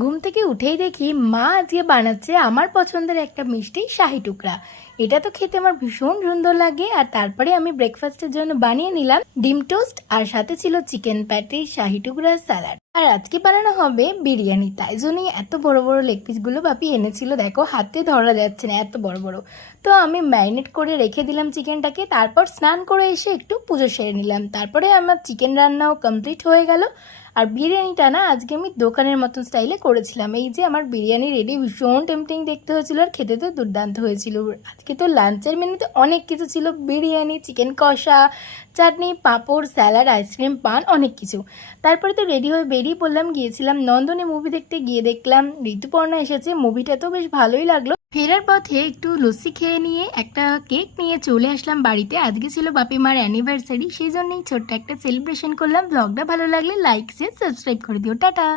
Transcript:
ঘুম থেকে উঠেই দেখি মা আজকে বানাচ্ছে আমার পছন্দের একটা মিষ্টি শাহি টুকরা। এটা তো খেতে আমার ভীষণ সুন্দর লাগে। আর তারপরে আমি ব্রেকফাস্টের জন্য বানিয়ে নিলাম ডিম টোস্ট, আর সাথে ছিল চিকেন প্যাটি, শাহি টুকরা, স্যালাড। আর আজকে বানানো হবে বিরিয়ানি, তাই জন্যই এত বড় বড় লেগ পিসগুলো বাপি এনেছিল। দেখো হাতে ধরা যাচ্ছে না, এত বড় বড়। তো আমি ম্যারিনেট করে রেখে দিলাম চিকেনটাকে, তারপর স্নান করে এসে একটু পুজো সেরে নিলাম। তারপরে আমার চিকেন রান্নাও কমপ্লিট হয়ে গেল। আর বিরিয়ানিটা না আজকে আমি দোকানের মতন স্টাইলে করেছিলাম। এই যে আমার বিরিয়ানি রেডি, ভীষণ টেম্পটিং দেখতে হয়েছিল আর খেতে তো দুর্দান্ত হয়েছিল। আজকে তো লাঞ্চের মেনুতে অনেক কিছু ছিল, বিরিয়ানি, চিকেন কষা, চাটনি, পাঁপড়, স্যালাড, আইসক্রিম, পান, অনেক কিছু। তারপরে তো রেডি হয়ে বেরিয়ে পড়লাম, গিয়েছিলাম নন্দনে মুভি দেখতে। গিয়ে দেখলাম ঋতুপর্ণা এসেছে, মুভিটা তো বেশ ভালোই লাগলো। ফেরার পথে একটু লস্যি খেয়ে নিয়ে একটা কেক নিয়ে চলে আসলাম বাড়িতে। আজকে ছিল বাপি মার অ্যানিভার্সারি, সেই জন্যই ছোট্ট একটা সেলিব্রেশন করলাম। ব্লগটা ভালো লাগলে লাইক, শেয়ার, সাবস্ক্রাইব করে দিও। টাটা।